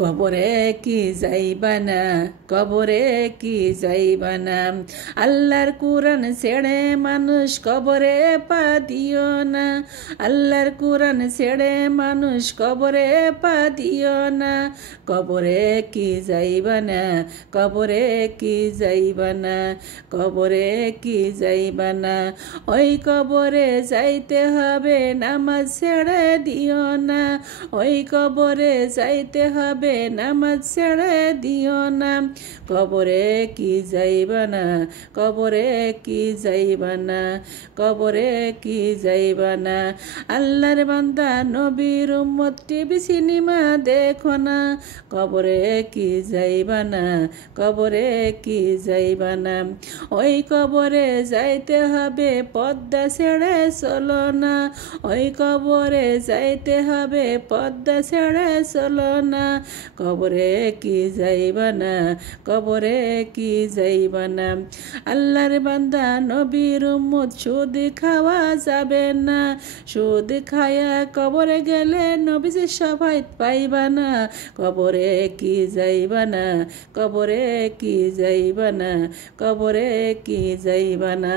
কবরে কি যাইবা না, কবরে কি যাইবা না। আল্লাহর কুরআন ছেড়ে মানুষ কবরে পা দিও না। আল্লাহর কুরআন ছেড়ে মানুষ কবরে পা দিও না। কবরে কি যাইবা না, কবরে কি যাইবা না, কবরে কি যাইবা না। ওই কবরে যাইতে হবে নামাজ ছেড়ে দিও না। ওই কবরে যাইতে হবে নামাজ ছেড়ে দিও না। কবরে কি যাইবা না, কবরে কি যাইবা না, কবরে কি যাইবা না। আল্লাহর বান্দা নবীর উম্মত টিভি সিনেমা দেখো না। কবরে কি যাইবা না, কবরে কি যাইবা না। ওই কবরে যাইতে হবে পর্দা ছেড়ে চলো না। ওই কবরে যাইতে হবে পর্দা ছেড়ে চলো না। কবরে কি যাইবা না, কবরে কি যাইবা না। আল্লাহর বান্দা নবীর উম্মত সুদ খাওয়া যাবে না। সুদ খায়া কবরে গেলে নবীজি সবাই পাইবা না। কবরে কি যাইবা না, কবরে কি যাইবা না, কবরে কি যাইবা না।